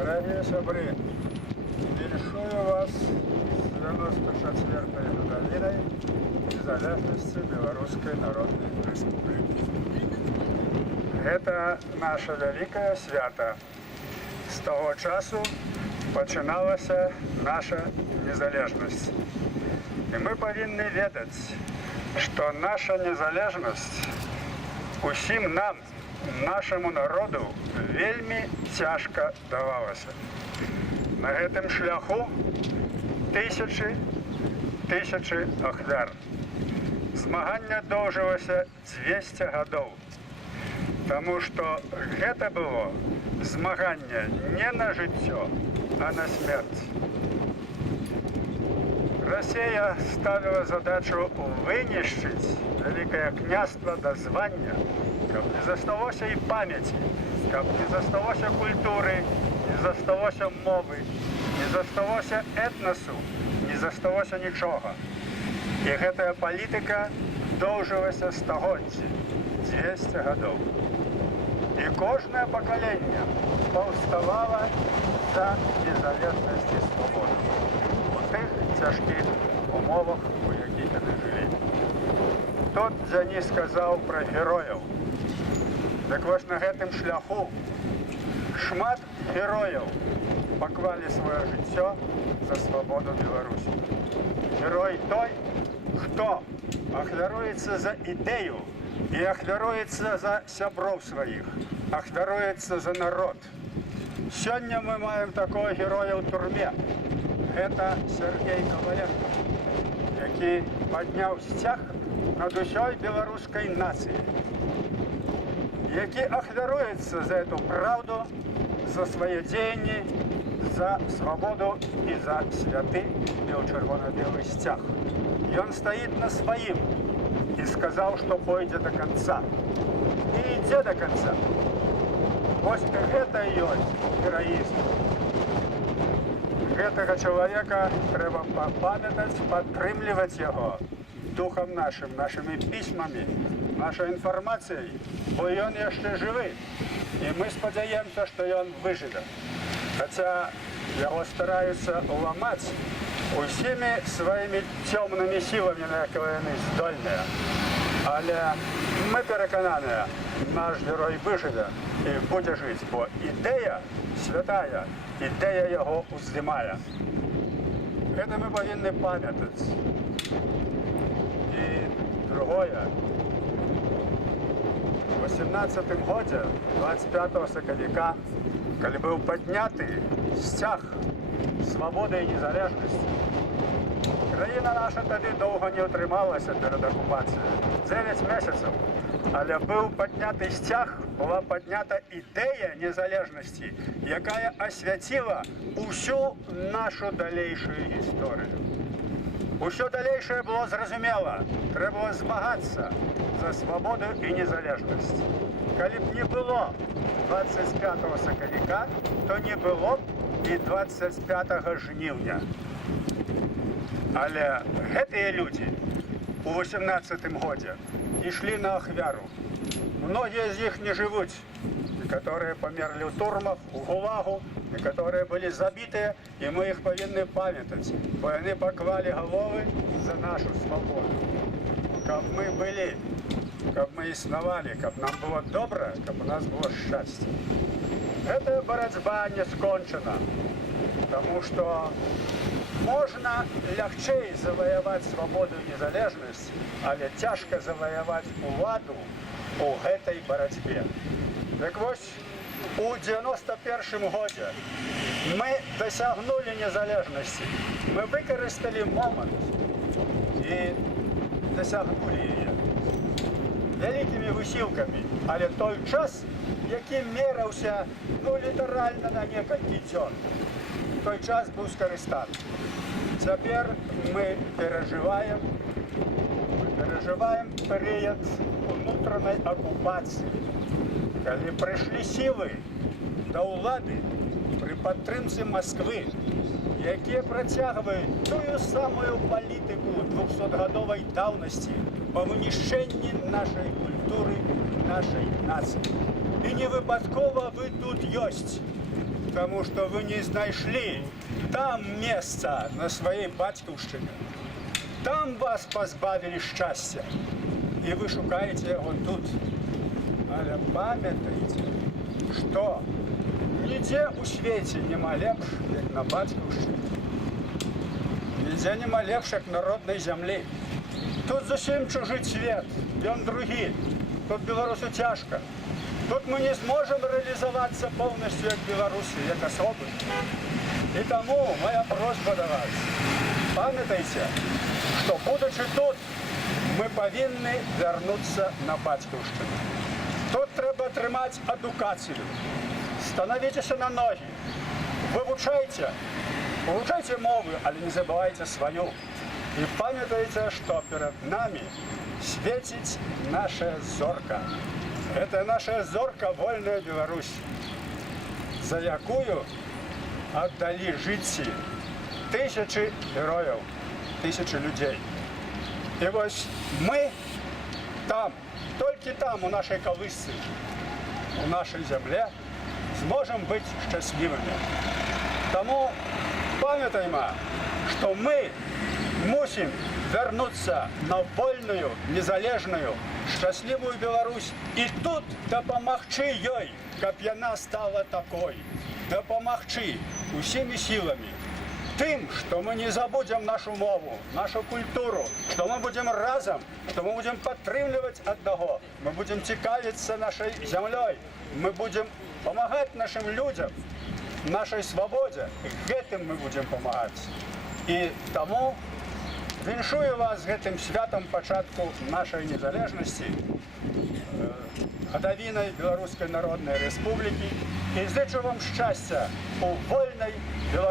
Дорогие сябры, віншую вас з 94-й гадавінай незалежнасці Беларускай Народнай Рэспублікі. Гэта наша вялікае свята. З таго часу пачыналася наша незалежнасць. І мы павінны ведаць, што наша незалежнасць усім нам, нашаму народу, вельмі цяжка давалася. На гэтым шляху тысячы ахвяр. Змаганне доўжылася 200 гадоў. Таму што гэта было змаганне не на жыццё, а на смерць. Расія ставіла задачу вынішчыць Вялікае княства да звання, каб не засталося і памяці, каб не засталося культуры, не засталося мовы, не засталося этнасу, не засталося нічога. І гэтая палітыка доўжылася стагоддзі, 200 гадоў. І кожнае пакаленне паўставала за незалежнасць і свабоду у тых цяжкіх умовах, у якіх яны жылі. Тут Дзяніс сказаў пра герояў. Так вось на гэтым шляху шмат герояў паклалі сваё жыццё за свабоду Беларусі. Герой той, хто ахвяруецца за ідэю і ахвяруецца за сяброў сваіх, ахвяруецца за народ. Сёння мы маем такого героя ў турме. Гэта Сергей Коваленко, які падняў сцяг над усёй беларускай нацыяй, які ахвяруецца за эту праўду, за свае дзеянні, за свабоду і за святы чырвона-белы сцяг. Ён стаіць на сваім і сказаў, што пойдзе да канца. І ідзе да канца. Вось гэта і ёсць гераізм. Гэтага чалавека трэба памятаць, падтрымліваць яго духам нашым, нашымі пісьмамі, нашай інфармацыяй, бо ён яшчэ жывы. І мы спадзяемся, што ён выжыве. Хаця яго стараюцца ўламаць усімі сваімі цёмнымі сіламі, на якія яны здольныя. Але мы перакананыя, наш герой выжыве і будзе жыць, бо ідэя святая, ідэя яго уздымае. Гэта мы павінны памятаць. І другое. У 18 годзе, 25 сакавіка, калі быў падняты сцяг свабоды і незалежнасці, краіна наша тады доўга не ўтрымалася перад акупацыяй. 9 месяцаў. Але быў падняты сцяг, была паднята ідэя незалежнасці, якая асвяціла усю нашу далейшую гісторыю. Усё далейшае было зразумела. Трэба змагацца за свабоду і незалежнасць. Калі б не было 25 сакавіка, то не было б і 25 жніўня. Але гэтыя людзі у 18 годзе ішлі на ахвяру. Многія з іх не жывуць. Некаторыя памерлі ў турмах, у гулагу, некаторыя былі забітыя, і мы іх павінны памятаць, бо яны паклалі галовы за нашу свабоду. Каб мы былі, каб мы існавалі, каб нам было добра, каб у нас было шчасце. Гэтая барацьба не скончана, таму што можна лягчэй заваяваць свабоду і незалежнасць, але цяжка заваяваць уладу у гэтай барацьбе. Так вось, у 91 годзе мы дасягнулі незалежнасці. Мы выкарысталі момант і дасягнулі яе вялікімі высілкамі. Але той час, які мераўся, літаральна на некалькі дзён, той час быў скарыстаны. Цяпер мы перажываем перыяд унутранай акупацыі, калі прыйшлі сілы да ўлады пры падтрымцы Масквы, якія працягваюць тую самую палітыку 200-гадовай даўнасці па вынішчэнні нашай культуры, нашай нацыі. І не выпадкова вы тут ёсць. тому что вы не знайшли там места на своей батьківщині. Там вас позбавили щастя, і ви шукаєте його тут. Але пам'ятайте, що ніде у світі нема лепш, як на батьківщині. Ніде нема лепш, як на родній землі. Тут зовсім чужий світ, він другий. Тут Білорусу тяжко. Тут ми не зможемо реалізуватися повністю як білоруси, як особи. І тому моя просьба до вас. Пам'ятайте, що будучи тут, ми повинні вернутися на батьківщину. Тут треба тримати адукацію. Становіться на ноги. Вивчайте мови, але не забувайте свою. І пам'ятайте, що перед нами світить наша зорка. Это наша зорка вольная Беларусь, за якую отдали житті тисячі героїв, тисячі людей. І ось ми там, тільки там, у нашій колисці, у нашій землі, зможемо бути щасливими. Тому пам'ятаємо, що ми мусимо вернуться на вольную, незалежную, счастливую Беларусь. И тут допомогти ей, как она стала такой. Допомогти усіми силами. Тим, що ми не забудемо нашу мову, нашу культуру, що ми будемо разом, що ми будемо підтримувати одного, ми будемо цікавитися нашою землею, ми будемо допомагати нашим людям, нашій свободі. Гэтым ми будемо допомагати. І тому віншую вас з гэтым святом пачатку нашей незалежности, Гадавіной Белорусской Народной Республики, и зычу вам счастья у вольной Беларуси.